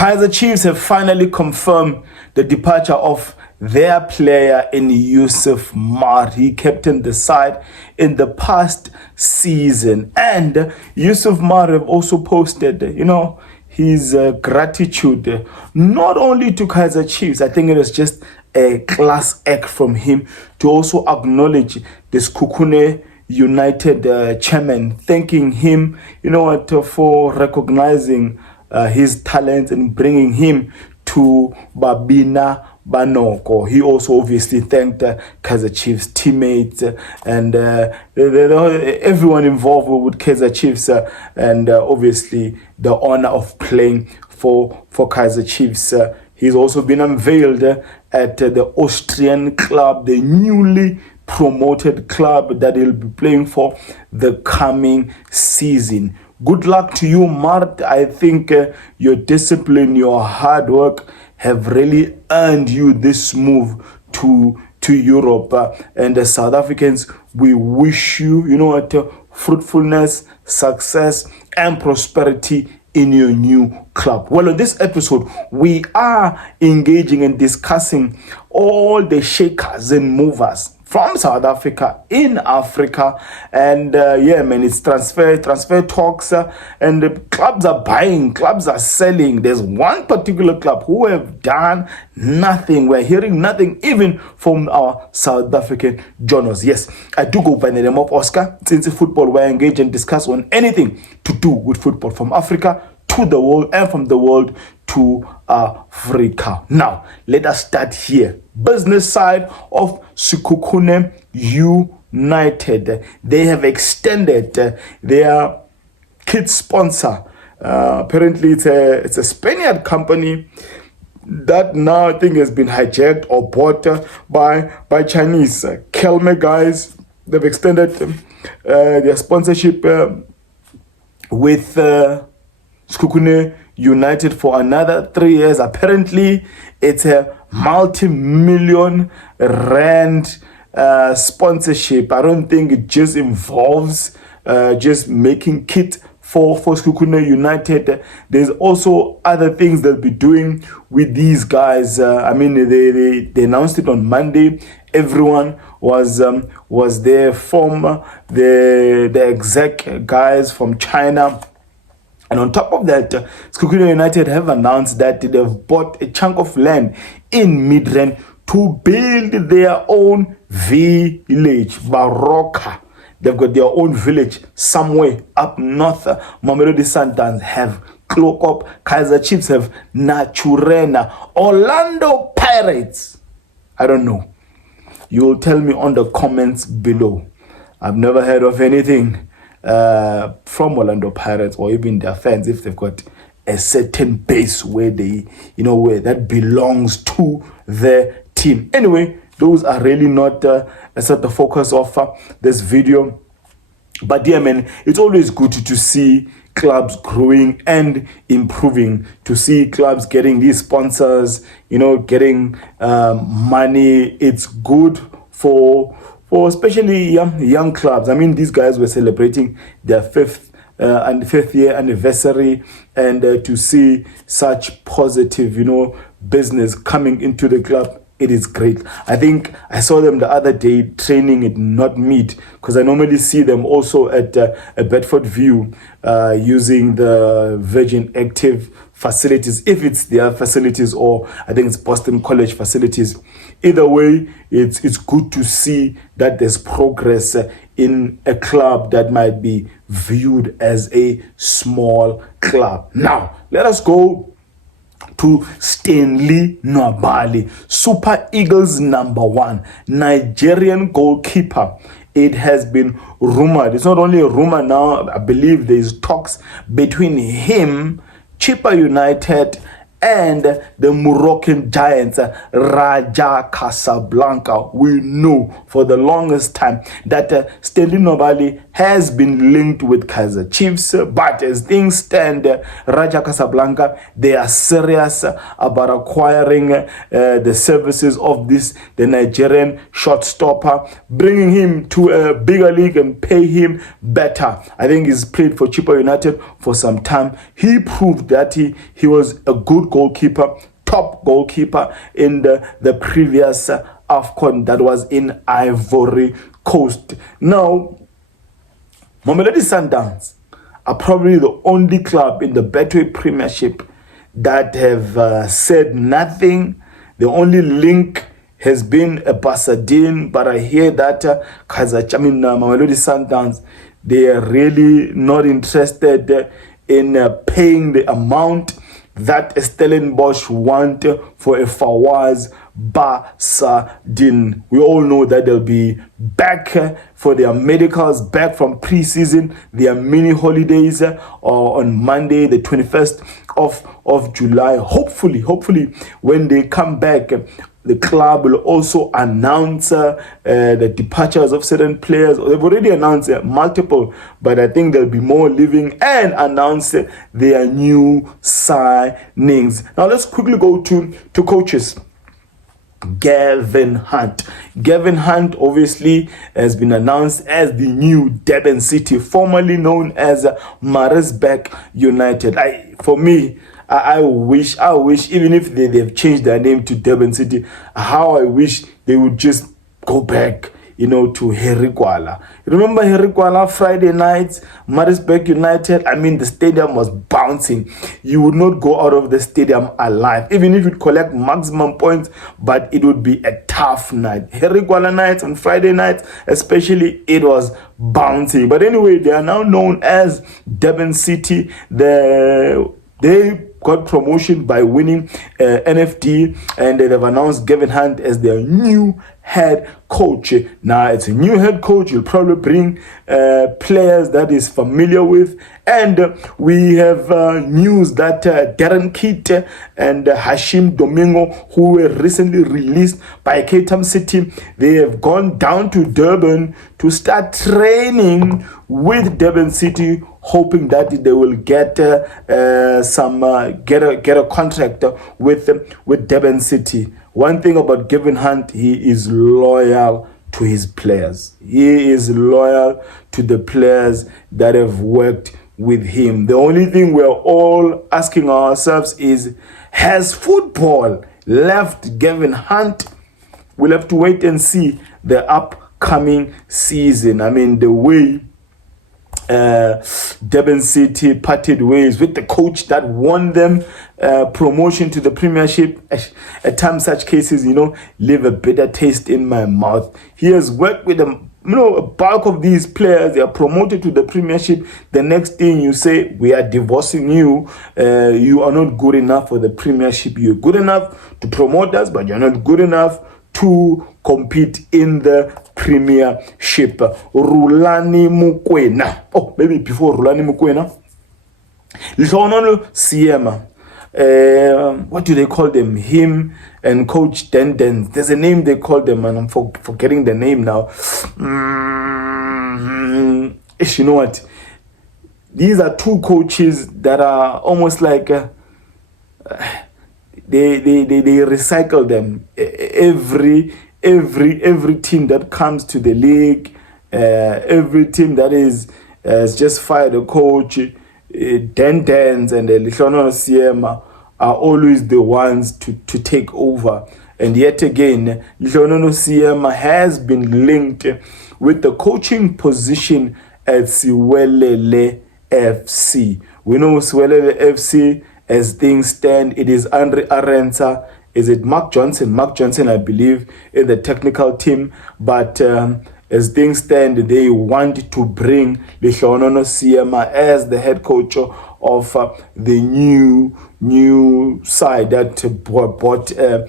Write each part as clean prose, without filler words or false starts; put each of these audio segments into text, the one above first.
Kaizer Chiefs have finally confirmed the departure of their player in Yusuf Mar. He captained the side in the past season. And Yusuf Mar have also posted, his gratitude, not only to Kaizer Chiefs. I think it was just a class act from him to also acknowledge this Sekhukhune United chairman, thanking him, for recognizing his talents and bringing him to Babina Banoko. He also obviously thanked Kaizer Chiefs teammates and everyone involved with Kaizer Chiefs and obviously the honor of playing for Kaizer Chiefs. He's also been unveiled at the Austrian club, the newly promoted club that he'll be playing for the coming season. Good luck to you, Mart. I think your discipline, your hard work have really earned you this move to Europe. And the South Africans, we wish you, fruitfulness, success, and prosperity in your new club. Well, on this episode, we are engaging and discussing all the shakers and movers from South Africa in Africa, and it's transfer talks, and the clubs are buying, clubs are selling. There's one particular club who have done nothing. We're hearing nothing even from our South African journals. Yes, I do go by the name of Oscar. Since football, we engage and discuss on anything to do with football from Africa to the world and from the world to Africa. Now, let us start here. Business side of Sekhukhune United. They have extended their kit sponsor. Apparently, it's a Spaniard company that now I think has been hijacked or bought by Chinese. Kelme guys, they've extended their sponsorship with Sekhukhune United for another 3 years. Apparently, it's a multi-million rand sponsorship. I don't think it just involves just making kit for Sekhukhune United. There's also other things they'll be doing with these guys. They announced it on Monday. Everyone was there from the exec guys from China. And on top of that, Sekhukhune United have announced that they've bought a chunk of land in Midrand to build their own village, Baroka. They've got their own village somewhere up north. Mamelodi Sundowns have Cloak Up, Kaizer Chiefs have Naturena, Orlando Pirates. I don't know. You'll tell me on the comments below. I've never heard of anything from Orlando Pirates or even their fans if they've got a certain base where they, where that belongs to their team. Anyway, those are really not the focus of this video. But yeah, man, it's always good to see clubs growing and improving, to see clubs getting these sponsors, getting money. It's good for especially young clubs. These guys were celebrating their fifth year anniversary, and to see such positive, business coming into the club, it is great. I think I saw them the other day training at Not Meat, because I normally see them also at Bedford View using the Virgin Active facilities, if it's their facilities or I think it's Boston College facilities. Either way, it's good to see that there's progress in a club that might be viewed as a small club. Now, let us go to Stanley Nwabali, Super Eagles #1, Nigerian goalkeeper. It has been rumored. It's not only a rumor now. I believe there's talks between him, Chippa United, and the Moroccan giants, Raja Casablanca. We know for the longest time that Stanley Nwabali has been linked with Kaizer Chiefs, but as things stand, Raja Casablanca, they are serious about acquiring the services of the Nigerian shot stopper, bringing him to a bigger league and pay him better. I think he's played for Chippa United for some time. He proved that he was a good good goalkeeper, top goalkeeper in the previous AFCON that was in Ivory Coast. Now, Mamelodi Sundowns are probably the only club in the Betway Premiership that have said nothing. The only link has been a Pasadena, but I hear that Mamelodi Sundowns, they are really not interested in paying the amount that Stellenbosch want for a Fawaz Pasadena. We all know that they'll be back for their medicals, back from pre-season, their mini holidays on Monday, the 21st of July. Hopefully, when they come back, the club will also announce the departures of certain players. They've already announced multiple, but I think there'll be more leaving, and announce their new signings. Now let's quickly go to coaches. Gavin Hunt. Gavin Hunt obviously has been announced as the new Durban City, formerly known as Maritzburg United. I wish, even if they've changed their name to Durban City, how I wish they would just go back, to Herigwala. Remember Herigwala Friday nights, Maritzburg United? The stadium was bouncing. You would not go out of the stadium alive, even if you'd collect maximum points, but it would be a tough night. Herigwala nights on Friday nights, especially, it was bouncing. But anyway, they are now known as Durban City. They got promotion by winning NFD, and they've announced Gavin Hunt as their new head coach. Now it's a new head coach. You'll probably bring players that is familiar with, and we have news that Darren Keat and Hashim Domingo, who were recently released by Cape Town City, they have gone down to Durban to start training with Durban City, hoping that they will get get a contract with Durban City. One thing about Gavin Hunt, he is loyal to his players. He is loyal to the players that have worked with him. The only thing we're all asking ourselves is, has football left Gavin Hunt? We'll have to wait and see the upcoming season. The way Durban City parted ways with the coach that won them promotion to the Premiership. At times, such cases, leave a bitter taste in my mouth. He has worked with them. A bulk of these players, they are promoted to the Premiership. The next thing you say, we are divorcing you. You are not good enough for the Premiership. You're good enough to promote us, but you're not good enough to compete in the Premiership. Rulani Mokwena. Oh, maybe before Rulani Mokwena. Siema. What do they call them? Him and Coach Denden. There's a name they call them, and I'm forgetting the name now. You know what? These are two coaches that are almost like they recycle them. Every team that comes to the league, every team that has just fired a coach, Dendens and Lishono Siema are always the ones to take over. And yet again, Lishono Siema has been linked with the coaching position at Siwelele FC. We know Siwelele FC, as things stand, it is Andre Arendza. Is it Mark Johnson? Mark Johnson, I believe, in the technical team. But as things stand, they want to bring Lishono Siema as the head coach of the new side that bought a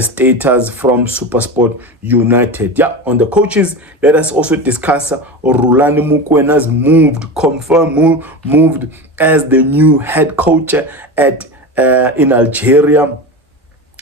status from SuperSport United. Yeah, on the coaches, let us also discuss Rulani Mokwena's moved as the new head coach in Algeria,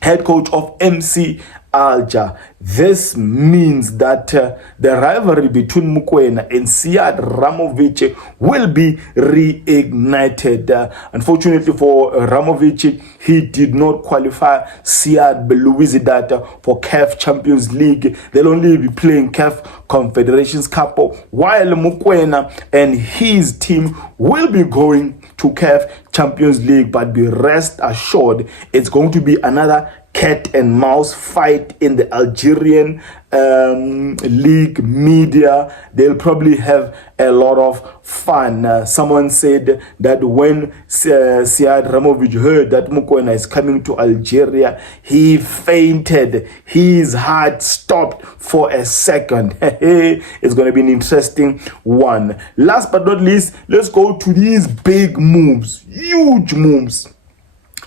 head coach of MC Alger. This means that the rivalry between Mokwena and Siad Ramovic will be reignited. Unfortunately for Ramovic, he did not qualify Siad Belouizdad for CAF Champions League. They'll only be playing CAF Confederations Cup, while Mokwena and his team will be going to CAF Champions League, but be rest assured it's going to be another cat and mouse fight in the Algerian league media. They'll probably have a lot of fun. Someone said that when Siad Ramovic heard that Mokwena is coming to Algeria, he fainted. His heart stopped for a second. It's going to be an interesting one. Last but not least, let's go to these big moves, huge moves.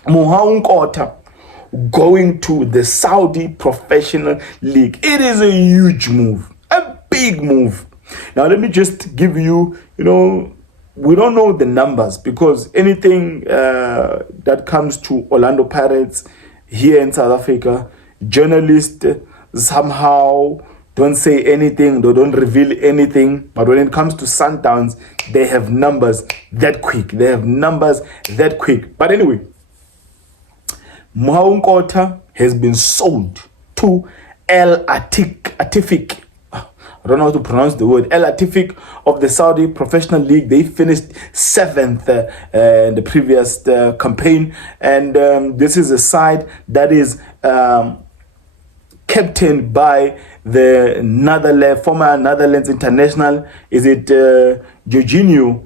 Mohau Nkota going to the Saudi Professional League. It is a huge move, a big move. Now let me just give you, we don't know the numbers, because anything that comes to Orlando Pirates here in South Africa, journalists somehow don't say anything, they don't reveal anything. But when it comes to Sundowns, they have numbers that quick. But anyway, Mohau Nkota has been sold to Ettifaq. I don't know how to pronounce the word. Ettifaq of the Saudi Professional League. They finished 7th in the previous campaign, and this is a side that is captained by the former Netherlands international. Is it Jorginho?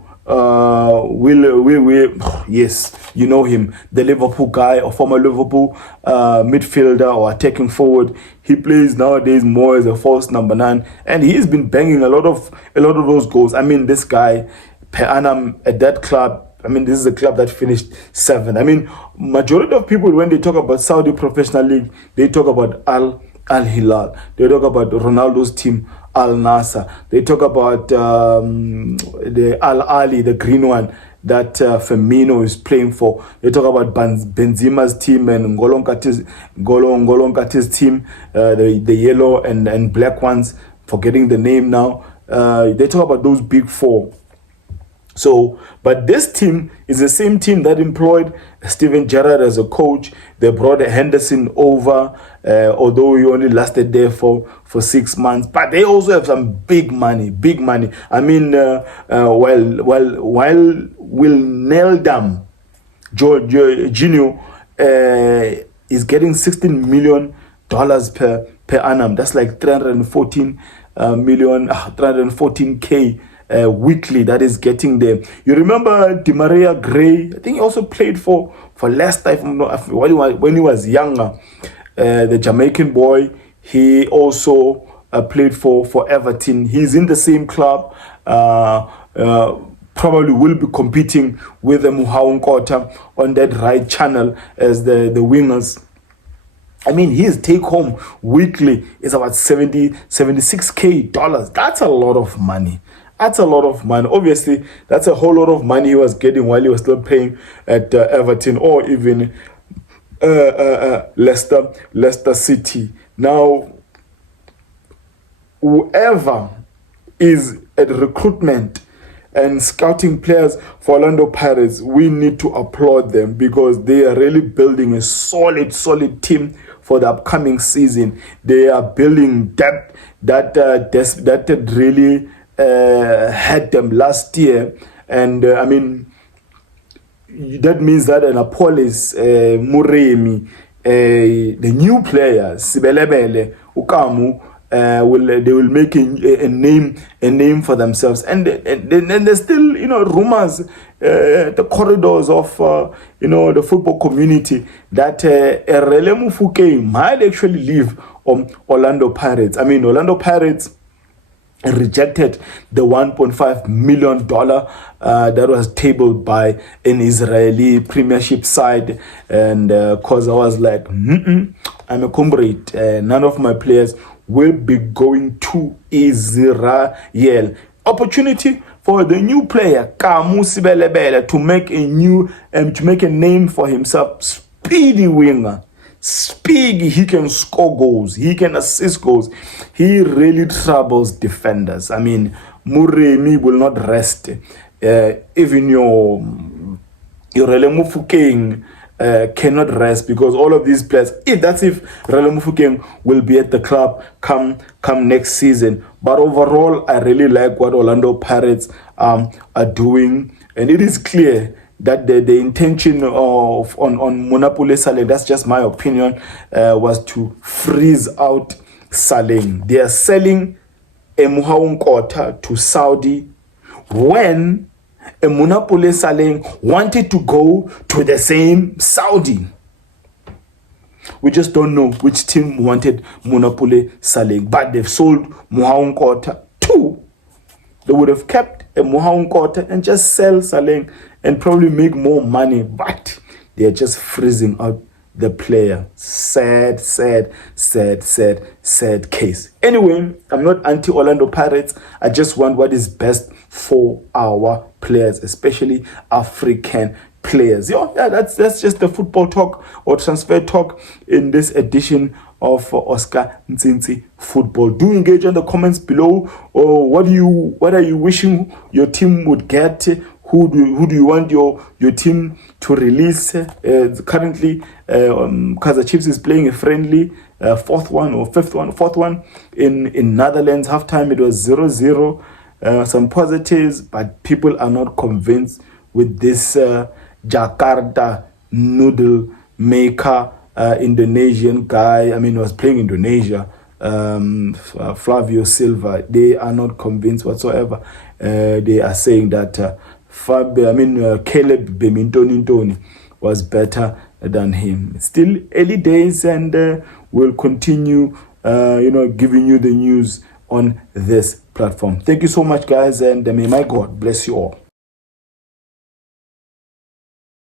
Yes, you know him, the Liverpool guy, or former Liverpool midfielder or attacking forward. He plays nowadays more as a false number 9, and he's been banging a lot of those goals. I mean, this guy per annum at that club. I mean, this is a club that finished 7th. I mean, majority of people, when they talk about Saudi Professional League, they talk about Al Hilal. They talk about Ronaldo's team, Al Nassr. They talk about the Al Ali, the green one that Firmino is playing for. They talk about Benzema's team and N'Golo Nkanté's team, the yellow and black ones, forgetting the name now. They talk about those big 4. So, but this team is the same team that employed Steven Gerrard as a coach. They brought Henderson over, although he only lasted there for 6 months. But they also have some big money. I mean, while Wijnaldum Jorginho is getting $16 million per annum. That's like 314K. Weekly that is getting there. You remember Di Maria Gray? I think he also played for Leicester when he was younger. The Jamaican boy, he also played for Everton. He's in the same club. Probably will be competing with the Mohau Nkota on that right channel as the wingers. I mean, his take home weekly is about $76K. That's a lot of money. Obviously, that's a whole lot of money he was getting while he was still playing at Everton or even Leicester City. Now, whoever is at recruitment and scouting players for Orlando Pirates, we need to applaud them, because they are really building a solid team for the upcoming season. They are building depth that really had them last year, and I mean, that means that Annapolis, Muremi, the new players, Sibelebele, Ukamu, they will make a name for themselves, and there's still rumors, the corridors of the football community that Erele Mofokeng might actually leave Orlando Pirates. I mean, Orlando Pirates rejected the $1.5 million that was tabled by an Israeli Premiership side, and Khoza was like, I'm a comrade. None of my players will be going to Israel. Opportunity for the new player Kamu Sibelebele to make a name for himself. Speedy winger. He can score goals, he can assist goals, he really troubles defenders. I mean, Muremi will not rest. Even your Rele Mofokeng cannot rest, because all of these players, if Rele Mofokeng will be at the club come next season. But overall, I really like what Orlando Pirates are doing, and it is clear that the intention of on Monapule SALENG, that's just my opinion, was to freeze out SALENG. They are selling a Mohau Nkota to Saudi when a Monapule SALENG wanted to go to the same Saudi. We just don't know which team wanted Monapule SALENG, but they've sold Mohau Nkota too. They would have kept a Mohau Nkota and just sell SALENG and probably make more money, but they are just freezing out the player. Sad case. Anyway, I'm not anti-Orlando Pirates. I just want what is best for our players, especially African players. Yeah, that's just the football talk or transfer talk in this edition of Oscar Ntsinzi Football. Do engage in the comments below, or what are you wishing your team would get? Who do you want your team to release? Currently, Kaizer Chiefs is playing a friendly fourth one in Netherlands. Halftime it was 0-0. Some positives, but people are not convinced with this Jakarta noodle maker Indonesian guy. I mean, was playing Indonesia. Flavio Silva. They are not convinced whatsoever. They are saying that Caleb Bemintoni was better than him. Still early days, and we'll continue, giving you the news on this platform. Thank you so much, guys, and may my God bless you all.